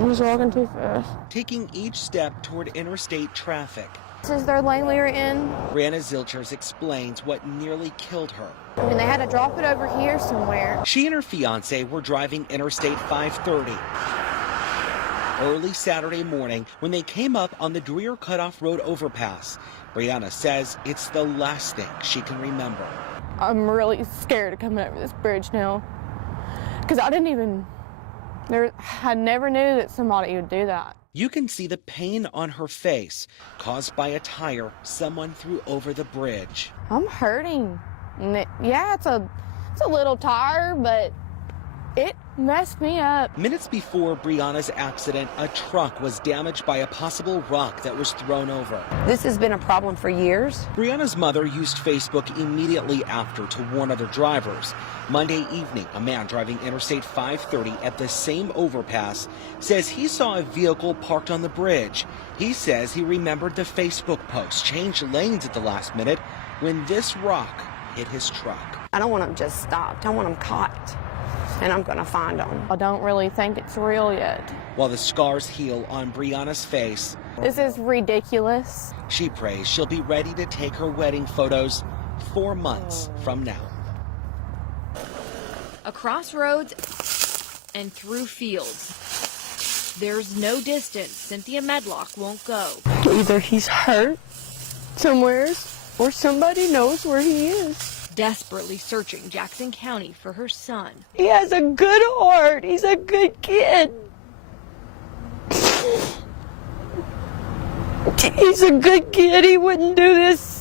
I was walking too fast. Taking each step toward interstate traffic. This is their lane we were in. Brianna Zilchers explains what nearly killed her. I mean, they had to drop it over here somewhere. She and her fiance were driving Interstate 530 early Saturday morning when they came up on the Dreher Cutoff Road overpass. Brianna says it's the last thing she can remember. I'm really scared of coming over this bridge now because I never knew that somebody would do that. You can see the pain on her face caused by a tire someone threw over the bridge. I'm hurting. Yeah, it's a little tire, but it messed me up. Minutes before Brianna's accident, a truck was damaged by a possible rock that was thrown over. This has been a problem for years. Brianna's mother used Facebook immediately after to warn other drivers. Monday evening, a man driving Interstate 530 at the same overpass says he saw a vehicle parked on the bridge. He says he remembered the Facebook post changed lanes at the last minute when this rock hit his truck. I don't want them just stopped. I want them caught, and I'm going to find them. I don't really think it's real yet. While the scars heal on Brianna's face, this is ridiculous. She prays she'll be ready to take her wedding photos 4 months from now. Across roads and through fields. There's no distance Cynthia Medlock won't go. Either he's hurt somewhere or somebody knows where he is. Desperately searching Jackson County for her son. He has a good heart. He's a good kid. He's a good kid. He wouldn't do this.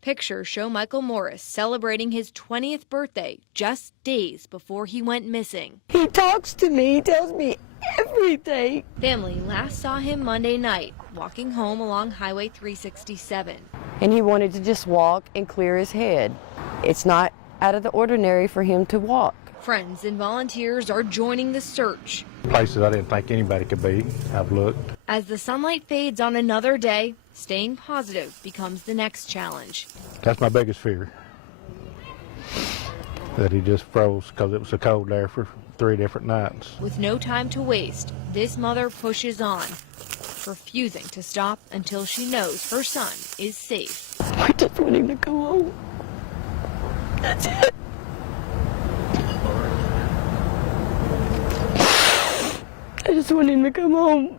Pictures show Michael Morris celebrating his 20th birthday just days before he went missing. He talks to me. He tells me everything. Family last saw him Monday night, walking home along Highway 367. And he wanted to just walk and clear his head. It's not out of the ordinary for him to walk. Friends and volunteers are joining the search. Places I didn't think anybody could be, I've looked. As the sunlight fades on another day, staying positive becomes the next challenge. That's my biggest fear, that he just froze because it was so cold there for 3 different nights. With no time to waste, this mother pushes on, refusing to stop until she knows her son is safe. I just want him to come home. That's it. I just want him to come home.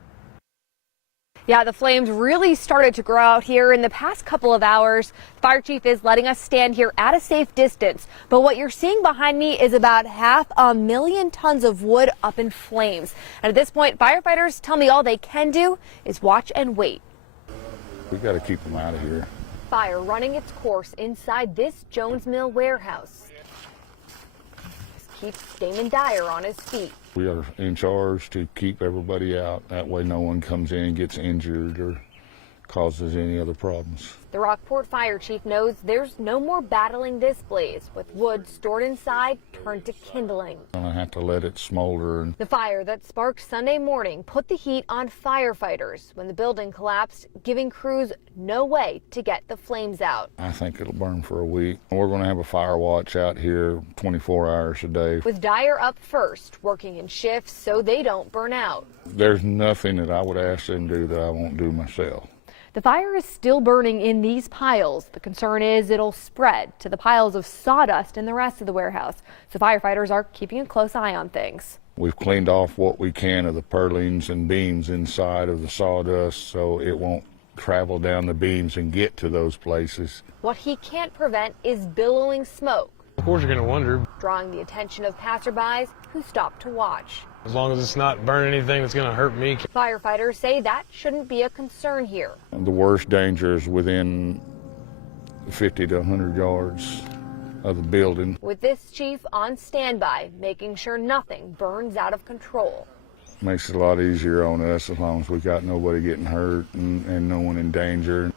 Yeah, the flames really started to grow out here in the past couple of hours. Fire chief is letting us stand here at a safe distance. But what you're seeing behind me is about 500,000 tons of wood up in flames. And at this point, firefighters tell me all they can do is watch and wait. We got to keep them out of here. Fire running its course inside this Jones Mill warehouse. This keeps Damon Dyer on his feet. We are in charge to keep everybody out. That way no one comes in and gets injured or causes any other problems. The Rockport fire chief knows there's no more battling this blaze, with wood stored inside turned to kindling. I have to let it smolder. The fire that sparked Sunday morning put the heat on firefighters when the building collapsed, giving crews no way to get the flames out. I think it'll burn for a week. We're going to have a fire watch out here 24 hours a day. With Dyer up first, working in shifts so they don't burn out. There's nothing that I would ask them to do that I won't do myself. The fire is still burning in these piles. The concern is it'll spread to the piles of sawdust in the rest of the warehouse. So firefighters are keeping a close eye on things. We've cleaned off what we can of the purlins and beams inside of the sawdust so it won't travel down the beams and get to those places. What he can't prevent is billowing smoke. Of course you're going to wonder. Drawing the attention of passerbys who stop to watch. As long as it's not burning anything that's going to hurt me. Firefighters say that shouldn't be a concern here. The worst danger is within 50 to 100 yards of the building. With this chief on standby, making sure nothing burns out of control. Makes it a lot easier on us as long as we got nobody getting hurt and no one in danger.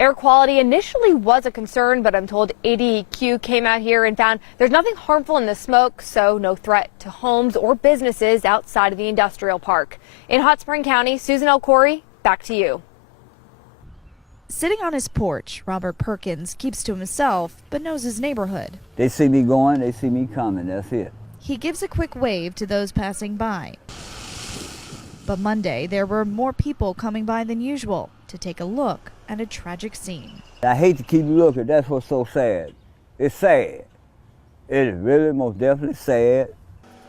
Air quality initially was a concern, but I'm told ADEQ came out here and found there's nothing harmful in the smoke, so no threat to homes or businesses outside of the industrial park. In Hot Spring County, Susan L. Corey, back to you. Sitting on his porch, Robert Perkins keeps to himself, but knows his neighborhood. They see me going, they see me coming, that's it. He gives a quick wave to those passing by. But Monday, there were more people coming by than usual to take a look at a tragic scene. I hate to keep looking. That's what's so sad. It's sad. It is really most definitely sad.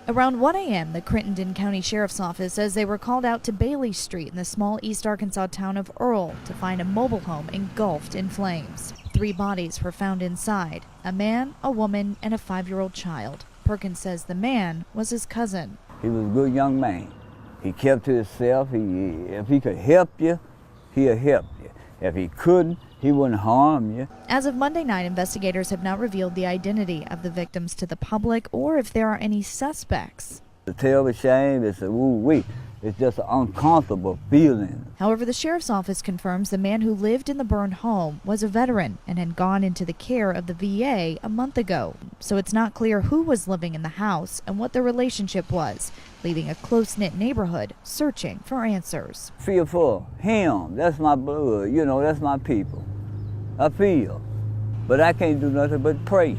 Around 1 a.m., the Crittenden County Sheriff's Office says they were called out to Bailey Street in the small East Arkansas town of Earl to find a mobile home engulfed in flames. 3 bodies were found inside, a man, a woman, and a 5-year-old child. Perkins says the man was his cousin. He was a good young man. He kept to himself. If he could help you, he'll help you. If he couldn't, he wouldn't harm you. As of Monday night, investigators have not revealed the identity of the victims to the public or if there are any suspects. To tell the shame, it's it's just an uncomfortable feeling. However, the sheriff's office confirms the man who lived in the burned home was a veteran and had gone into the care of the VA a month ago. So it's not clear who was living in the house and what their relationship was, leaving a close-knit neighborhood searching for answers. Feel for him. That's my blood. You know, that's my people. I feel. But I can't do nothing but pray.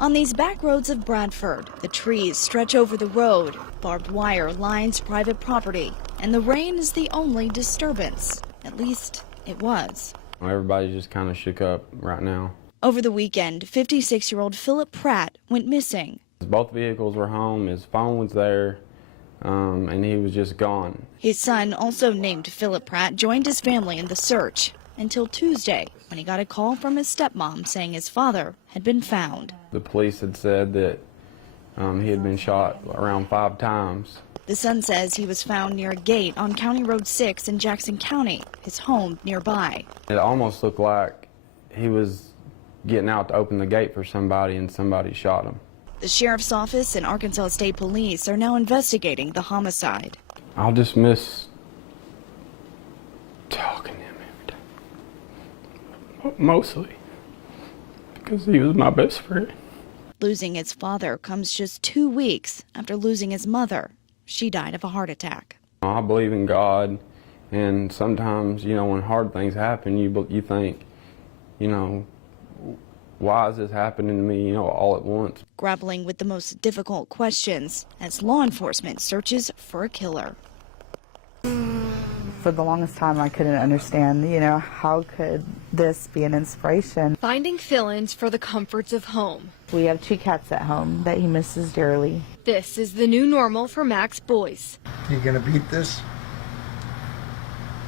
On these back roads of Bradford, the trees stretch over the road, barbed wire lines private property, and the rain is the only disturbance. At least it was. Everybody's just kind of shook up right now. Over the weekend, 56-year-old Philip Pratt went missing. Both vehicles were home, his phone was there, and he was just gone. His son, also named Philip Pratt, joined his family in the search until Tuesday, when he got a call from his stepmom saying his father had been found. The police had said that he had been shot around 5 times. The son says he was found near a gate on County Road 6 in Jackson County, his home nearby. It almost looked like he was getting out to open the gate for somebody and somebody shot him. The sheriff's office and Arkansas State Police are now investigating the homicide. I'll just miss talking to him every day. Mostly because he was my best friend. Losing his father comes just 2 weeks after losing his mother. She died of a heart attack. I believe in God, and sometimes, you know, when hard things happen, you think, you know, why is this happening to me, you know, all at once? Grappling with the most difficult questions as law enforcement searches for a killer. For the longest time, I couldn't understand, you know, how could this be an inspiration? Finding fill-ins for the comforts of home. We have 2 cats at home that he misses dearly. This is the new normal for Max Boyce. You gonna beat this?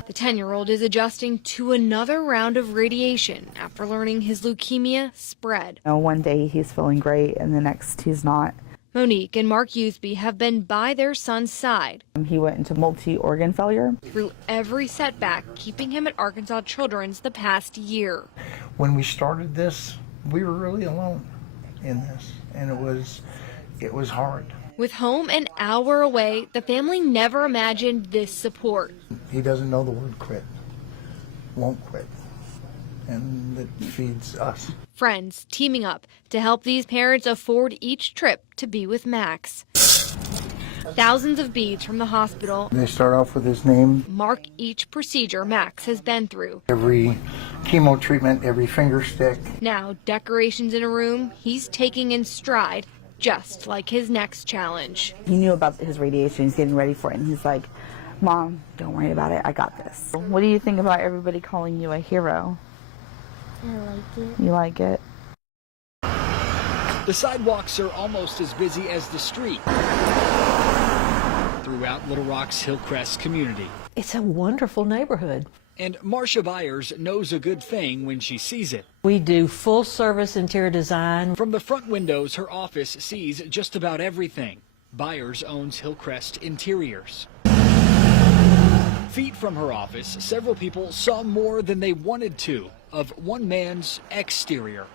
The 10-year-old is adjusting to another round of radiation after learning his leukemia spread. You know, one day he's feeling great and the next he's not. Monique and Mark Youthby have been by their son's side. He went into multi-organ failure. Through every setback, keeping him at Arkansas Children's the past year. When we started this, we were really alone in this, and it was hard. With home an hour away, the family never imagined this support. He doesn't know the word quit, won't quit, and it feeds us. Friends teaming up to help these parents afford each trip to be with Max. Thousands of beads from the hospital. They start off with his name. Mark each procedure Max has been through. Every chemo treatment, every finger stick. Now decorations in a room he's taking in stride, just like his next challenge. He knew about his radiation. He's getting ready for it. And he's like, Mom, don't worry about it. I got this. What do you think about everybody calling you a hero? I like it. You like it? The sidewalks are almost as busy as the street throughout Little Rock's Hillcrest community. It's a wonderful neighborhood. And Marcia Byers knows a good thing when she sees it. We do full service interior design. From the front windows, her office sees just about everything. Byers owns Hillcrest Interiors. Feet from her office, several people saw more than they wanted to of one man's exterior.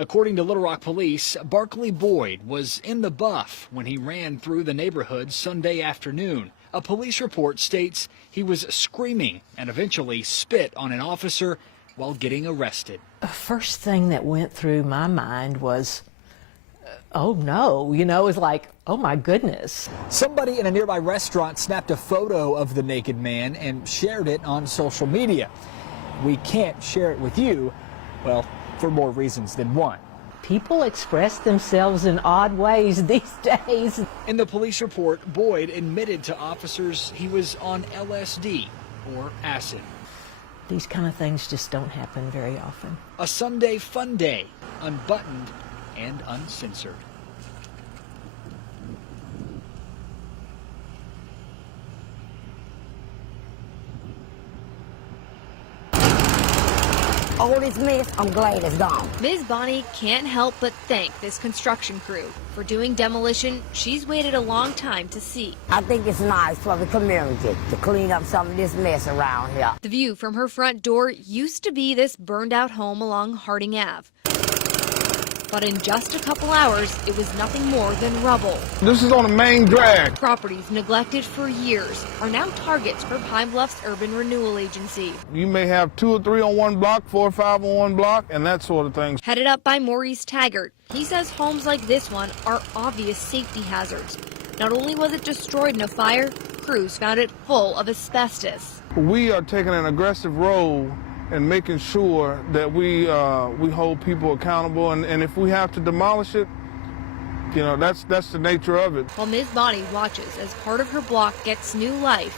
According to Little Rock police, Barkley Boyd was in the buff when he ran through the neighborhood Sunday afternoon. A police report states he was screaming and eventually spit on an officer while getting arrested. The first thing that went through my mind was, oh no, you know, it was like, oh my goodness. Somebody in a nearby restaurant snapped a photo of the naked man and shared it on social media. We can't share it with you, well, for more reasons than one. People express themselves in odd ways these days. In the police report, Boyd admitted to officers he was on LSD or acid. These kind of things just don't happen very often. A Sunday fun day, unbuttoned and uncensored. All this mess, I'm glad it's gone. Ms. Bonnie can't help but thank this construction crew for doing demolition she's waited a long time to see. I think it's nice for the community to clean up some of this mess around here. The view from her front door used to be this burned out home along Harding Ave. But in just a couple hours, it was nothing more than rubble. This is on the main drag. Properties neglected for years are now targets for Pine Bluff's Urban Renewal Agency. You may have 2 or 3 on one block, 4 or 5 on one block, and that sort of thing. Headed up by Maurice Taggart, he says homes like this one are obvious safety hazards. Not only was it destroyed in a fire, crews found it full of asbestos. We are taking an aggressive role and making sure that we hold people accountable, and if we have to demolish it, you know, that's the nature of it. While Ms. Bonnie watches as part of her block gets new life,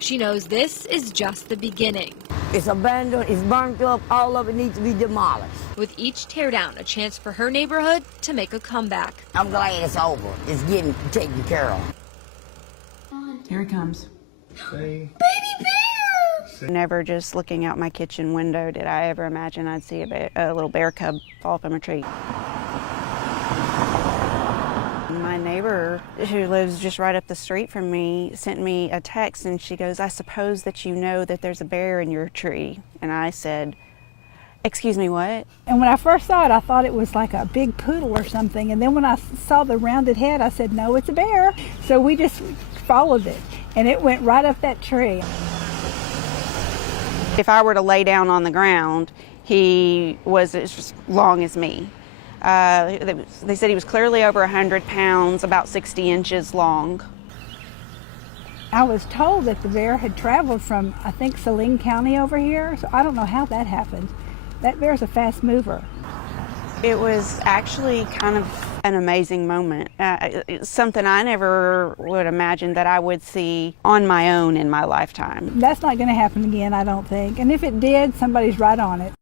she knows this is just the beginning. It's abandoned, it's burnt up, all of it needs to be demolished. With each teardown a chance for her neighborhood to make a comeback. I'm glad it's over. It's getting taken care of. Here he comes. Baby bear! Never just looking out my kitchen window did I ever imagine I'd see a little bear cub fall from a tree. My neighbor, who lives just right up the street from me, sent me a text and she goes, "I suppose that you know that there's a bear in your tree." And I said, "Excuse me, what?" And when I first saw it, I thought it was like a big poodle or something. And then when I saw the rounded head, I said, "No, it's a bear." So we just followed it, and it went right up that tree. If I were to lay down on the ground, he was as long as me. They said he was clearly over 100 pounds, about 60 inches long. I was told that the bear had traveled from, I think, Saline County over here, so I don't know how that happened. That bear's a fast mover. It was actually kind of an amazing moment. It's something I never would imagine that I would see on my own in my lifetime. That's not going to happen again, I don't think. And if it did, somebody's right on it.